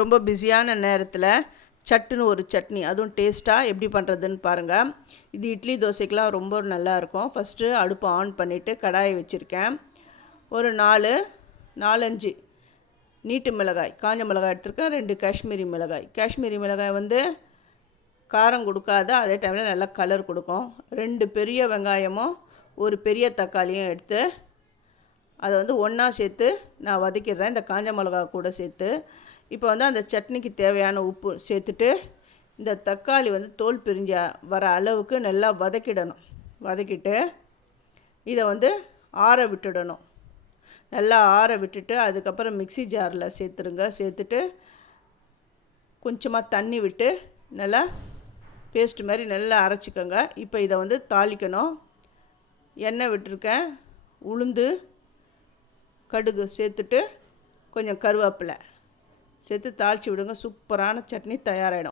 ரொம்ப பிஸியான நேரத்தில் சட்டுன்னு ஒரு சட்னி, அதுவும் டேஸ்ட்டாக எப்படி பண்ணுறதுன்னு பாருங்கள். இது இட்லி தோசைக்கெலாம் ரொம்ப நல்லாயிருக்கும். ஃபஸ்ட்டு அடுப்பை ஆன் பண்ணிவிட்டு கடாயை வச்சுருக்கேன். ஒரு 4-5 நீட்டு மிளகாய், காஞ்ச மிளகாய் எடுத்துருக்கேன். 2 காஷ்மீரி மிளகாய். காஷ்மீரி மிளகாய் வந்து காரம் கொடுக்காத, அதே டைமில் நல்லா கலர் கொடுக்கும். 2 பெரிய வெங்காயமும் ஒரு பெரிய தக்காளியும் எடுத்து அதை வந்து ஒன்றா சேர்த்து நான் வதக்கிடுறேன், இந்த காஞ்ச மிளகா கூட சேர்த்து. இப்போ வந்து அந்த சட்னிக்கு தேவையான உப்பு சேர்த்துட்டு இந்த தக்காளி வந்து தோல் பிரிஞ்ச வர அளவுக்கு நல்லா வதக்கிடணும். வதக்கிட்டு இதை வந்து ஆற விட்டுடணும். நல்லா ஆற விட்டுட்டு அதுக்கப்புறம் மிக்ஸி ஜாரில் சேர்த்துருங்க. சேர்த்துட்டு கொஞ்சமாக தண்ணி விட்டு நல்லா பேஸ்ட் மாதிரி நல்லா அரைச்சிக்கோங்க. இப்போ இதை வந்து தாளிக்கணும். எண்ணெய் விட்டுருக்கேன், உளுந்து, கடுகு சேர்த்துட்டு கொஞ்சம் கருவேப்பிலை சேர்த்து தாளித்து விடுங்க. சூப்பரான சட்னி தயாராகிடும்.